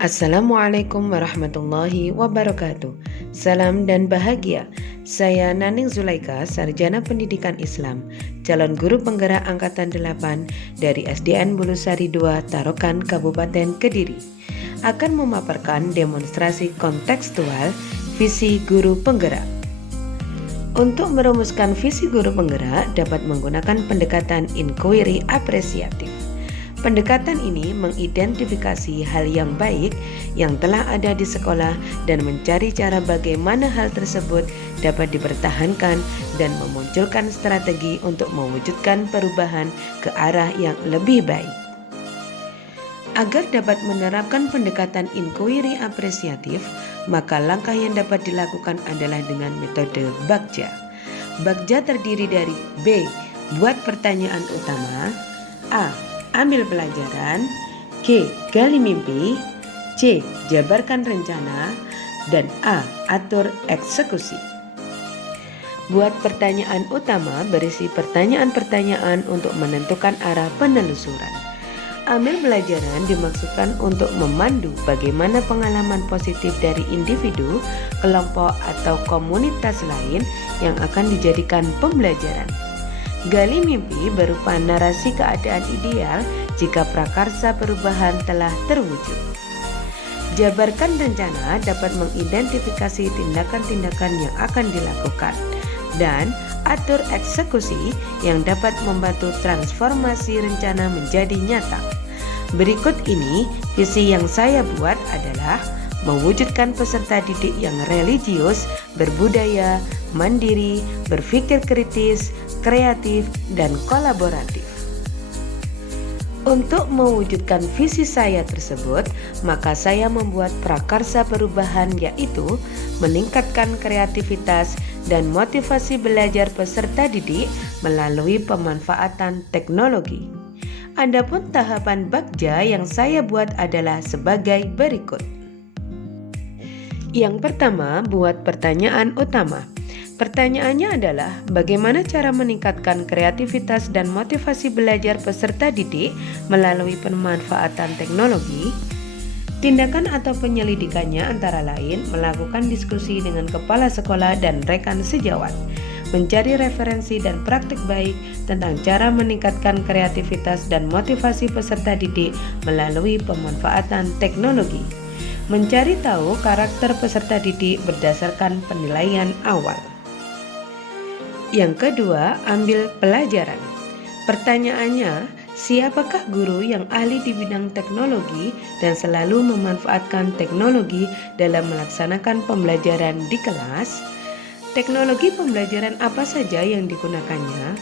Assalamualaikum warahmatullahi wabarakatuh. Salam dan bahagia. Saya Naning Zulaika, Sarjana Pendidikan Islam, calon guru penggerak Angkatan 8 dari SDN Bulusari 2, Tarokan, Kabupaten Kediri, akan memaparkan demonstrasi kontekstual visi guru penggerak. Untuk merumuskan visi guru penggerak dapat menggunakan pendekatan inquiry apresiatif. Pendekatan ini mengidentifikasi hal yang baik yang telah ada di sekolah dan mencari cara bagaimana hal tersebut dapat dipertahankan dan memunculkan strategi untuk mewujudkan perubahan ke arah yang lebih baik. Agar dapat menerapkan pendekatan inquiry apresiatif, maka langkah yang dapat dilakukan adalah dengan metode Bagja. Bagja terdiri dari B. Buat pertanyaan utama, A. Ambil pelajaran, K. Gali mimpi, C. Jabarkan rencana, dan A. Atur eksekusi. Buat pertanyaan utama berisi pertanyaan-pertanyaan untuk menentukan arah penelusuran. Ambil pelajaran dimaksudkan untuk memandu bagaimana pengalaman positif dari individu, kelompok, atau komunitas lain yang akan dijadikan pembelajaran. Gali mimpi berupa narasi keadaan ideal jika prakarsa perubahan telah terwujud. Jabarkan rencana dapat mengidentifikasi tindakan-tindakan yang akan dilakukan. Dan atur eksekusi yang dapat membantu transformasi rencana menjadi nyata. Berikut ini visi yang saya buat adalah mewujudkan peserta didik yang religius, berbudaya, mandiri, berpikir kritis, kreatif, dan kolaboratif. Untuk mewujudkan visi saya tersebut, maka saya membuat prakarsa perubahan, yaitu meningkatkan kreativitas dan motivasi belajar peserta didik melalui pemanfaatan teknologi. Adapun tahapan Bagja yang saya buat adalah sebagai berikut. Yang pertama, buat pertanyaan utama. Pertanyaannya adalah bagaimana cara meningkatkan kreativitas dan motivasi belajar peserta didik melalui pemanfaatan teknologi. Tindakan atau penyelidikannya antara lain melakukan diskusi dengan kepala sekolah dan rekan sejawat, mencari referensi dan praktik baik tentang cara meningkatkan kreativitas dan motivasi peserta didik melalui pemanfaatan teknologi, mencari tahu karakter peserta didik berdasarkan penilaian awal. Yang kedua, ambil pelajaran. Pertanyaannya, siapakah guru yang ahli di bidang teknologi dan selalu memanfaatkan teknologi dalam melaksanakan pembelajaran di kelas? Teknologi pembelajaran apa saja yang digunakannya?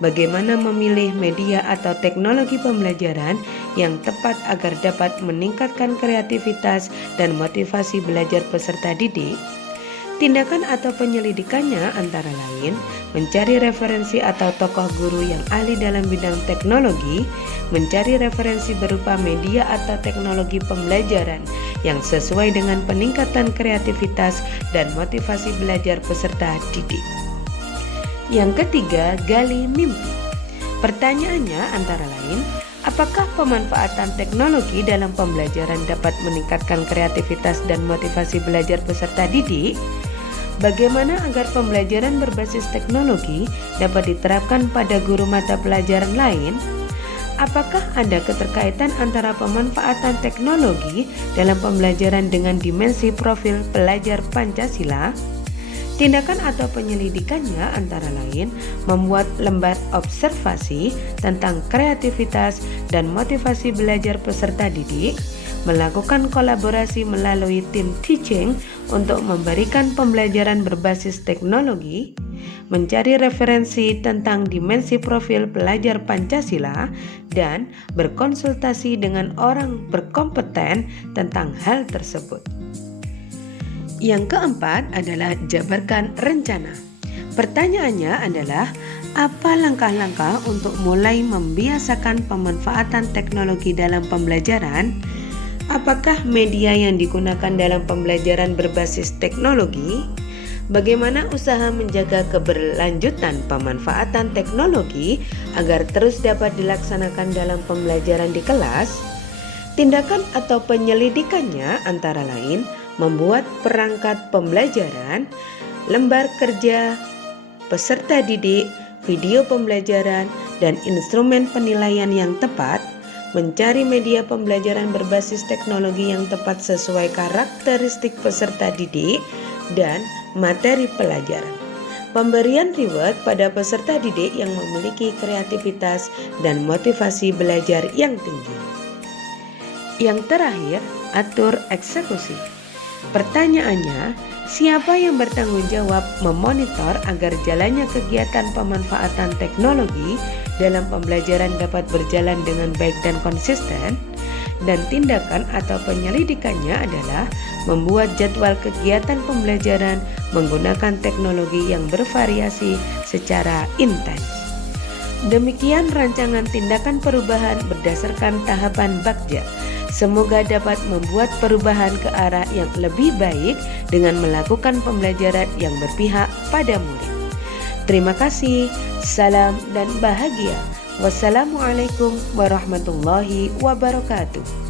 Bagaimana memilih media atau teknologi pembelajaran yang tepat agar dapat meningkatkan kreativitas dan motivasi belajar peserta didik? Tindakan atau penyelidikannya antara lain mencari referensi atau tokoh guru yang ahli dalam bidang teknologi, mencari referensi berupa media atau teknologi pembelajaran yang sesuai dengan peningkatan kreativitas dan motivasi belajar peserta didik. Yang ketiga, gali mimpi. Pertanyaannya antara lain, apakah pemanfaatan teknologi dalam pembelajaran dapat meningkatkan kreativitas dan motivasi belajar peserta didik? Bagaimana agar pembelajaran berbasis teknologi dapat diterapkan pada guru mata pelajaran lain? Apakah ada keterkaitan antara pemanfaatan teknologi dalam pembelajaran dengan dimensi profil pelajar Pancasila? Tindakan atau penyelidikannya antara lain membuat lembar observasi tentang kreativitas dan motivasi belajar peserta didik, melakukan kolaborasi melalui tim teaching untuk memberikan pembelajaran berbasis teknologi, mencari referensi tentang dimensi profil pelajar Pancasila, dan berkonsultasi dengan orang berkompeten tentang hal tersebut. Yang keempat adalah jabarkan rencana. Pertanyaannya adalah, apa langkah-langkah untuk mulai membiasakan pemanfaatan teknologi dalam pembelajaran? Apakah media yang digunakan dalam pembelajaran berbasis teknologi? Bagaimana usaha menjaga keberlanjutan pemanfaatan teknologi agar terus dapat dilaksanakan dalam pembelajaran di kelas? Tindakan atau penyelidikannya antara lain membuat perangkat pembelajaran, lembar kerja peserta didik, video pembelajaran, dan instrumen penilaian yang tepat, mencari media pembelajaran berbasis teknologi yang tepat sesuai karakteristik peserta didik, dan materi pelajaran. Pemberian reward pada peserta didik yang memiliki kreativitas dan motivasi belajar yang tinggi. Yang terakhir, atur eksekusi. Pertanyaannya, siapa yang bertanggung jawab memonitor agar jalannya kegiatan pemanfaatan teknologi dalam pembelajaran dapat berjalan dengan baik dan konsisten? Dan tindakan atau penyelidikannya adalah membuat jadwal kegiatan pembelajaran menggunakan teknologi yang bervariasi secara intens. Demikian rancangan tindakan perubahan berdasarkan tahapan Bagja. Semoga dapat membuat perubahan ke arah yang lebih baik dengan melakukan pembelajaran yang berpihak pada murid. Terima kasih, salam dan bahagia. Wassalamualaikum warahmatullahi wabarakatuh.